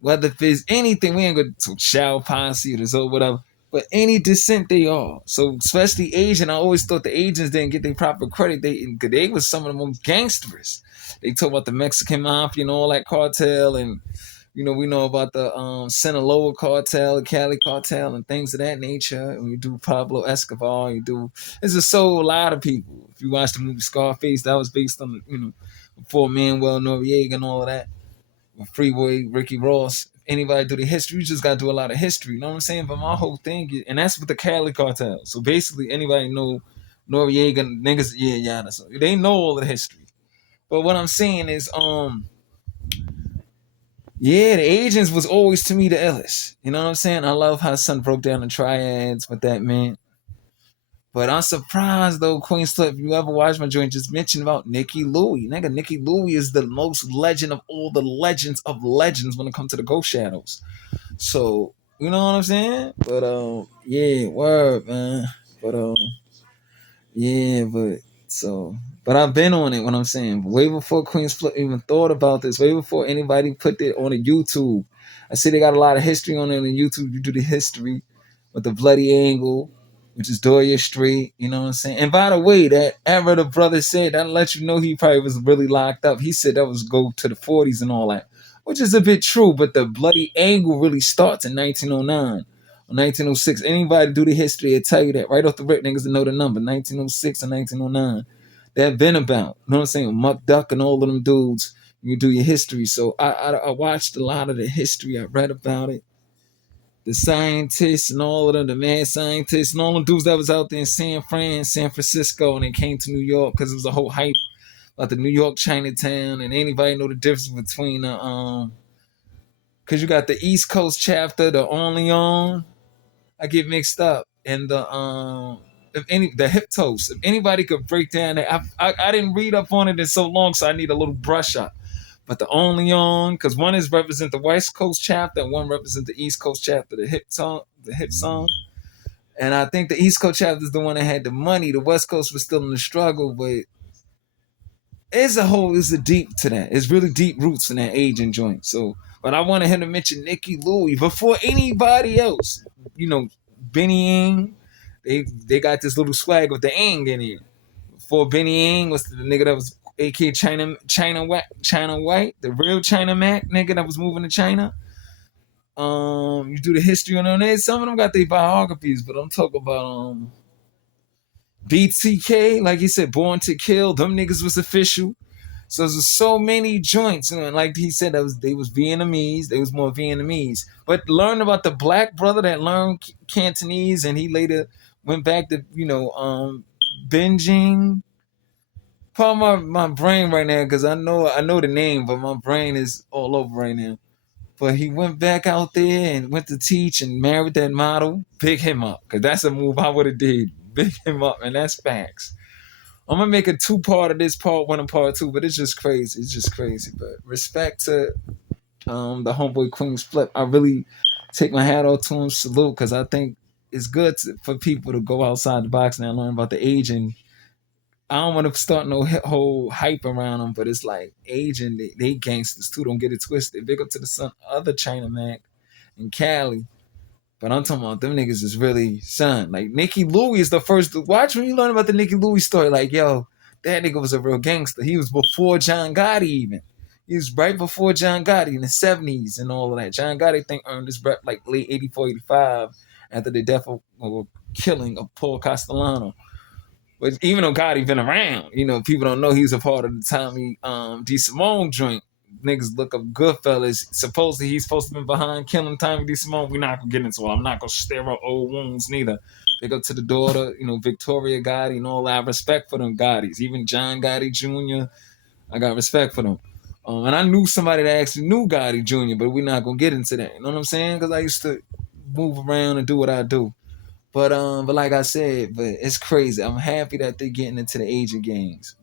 whether if it's anything, we ain't going to Chow Posse or so whatever. But any descent they are. So especially Asian, I always thought the Asians didn't get their proper credit. They was some of the most gangsters. They talk about the Mexican mafia and all that cartel, and we know about the Sinaloa cartel, Cali cartel, and things of that nature. And you do Pablo Escobar, there's just so a lot of people. If you watch the movie Scarface, that was based on before Manuel Noriega and all of that. Freeway, Ricky Ross. Anybody do the history, you just gotta do a lot of history. You know what I'm saying? But my whole thing is, and that's with the Cali cartel. So basically anybody know Noriega niggas, yeah. So they know all of the history. But what I'm saying is, yeah, the agents was always to me the illest. You know what I'm saying? I love how Son broke down the triads, what that meant. But I'm surprised though, Queen Slip, if you ever watch my joint, just mention about Nikki Louie. Nigga, Nikki Louie is the most legend of all the legends of legends when it comes to the Ghost Shadows. So, you know what I'm saying? But yeah, word, man. But yeah, but I've been on it. What I'm saying, way before Queen Split even thought about this, way before anybody put it on a YouTube. I see they got a lot of history on it on YouTube. You do the history with the bloody angle, which is Doria Street. You know what I'm saying? And by the way, that ever the brother said that let you know he probably was really locked up. He said that was go to the 40s and all that, which is a bit true. But the bloody angle really starts in 1909. 1906. Anybody do the history, they tell you that right off the rip, niggas know the number 1906 and 1909. That been about, you know what I'm saying? Muck Duck and all of them dudes. You do your history. So I watched a lot of the history. I read about it. The scientists and all of them, the mad scientists and all the dudes that was out there in San Francisco, and they came to New York because it was a whole hype about the New York Chinatown. And anybody know the difference between the because you got the East Coast chapter, the Orleans. I get mixed up. And the hip toast. If anybody could break down that, I didn't read up on it in so long, so I need a little brush up. But the only on, because one is represent the West Coast chapter, and one represent the East Coast chapter, the hip song. And I think the East Coast chapter is the one that had the money. The West Coast was still in the struggle, but it's a deep to that. It's really deep roots in that aging joint. So, but I wanted him to mention Nikki Louie before anybody else. Benny Ing, they got this little swag with the Ing in it. Before Benny Ing was the nigga that was AK China White, the real China Mac nigga that was moving to China. You do the history on it. Some of them got their biographies, but I'm talking about BTK, like he said, Born to Kill. Them niggas was official. So there's so many joints, and like he said, they was Vietnamese. They was more Vietnamese. But learn about the black brother that learned Cantonese, and he later went back to binging. Probably my brain right now because I know the name, but my brain is all over right now. But he went back out there and went to teach and married that model. Big him up, because that's a move I would have did. Big him up, and that's facts. I'm gonna make a two-part of this, part one and part two, but it's just crazy. It's just crazy. But respect to the homeboy Queen's Flip. I really take my hat off to him, salute, because I think it's good for people to go outside the box and learn about the aging. I don't want to start no whole hype around them, but it's like aging. They gangsters too. Don't get it twisted. Big up to the other China Mac in Cali. But I'm talking about them niggas is really son. Like Nikki Louie is the first. Watch when you learn about the Nikki Louie story. Like, yo, that nigga was a real gangster. He was before John Gotti even. He was right before John Gotti in the 70s and all of that. John Gotti, I think, earned his rep like late 84, 85 after the death or killing of Paul Castellano. But even though Gotti been around, people don't know he was a part of the Tommy DeSimone joint. Niggas look up Goodfellas. Supposedly he's supposed to be behind killing Tommy DeSimone. We're not gonna get into it. I'm not gonna stir up old wounds neither. Big up to the daughter, Victoria Gotti and all that. I have respect for them Gottis. Even John Gotti Jr. I got respect for them. And I knew somebody that actually knew Gotti Jr., but we're not gonna get into that. You know what I'm saying? Because I used to move around and do what I do. But like I said, but it's crazy. I'm happy that they're getting into the Asian games.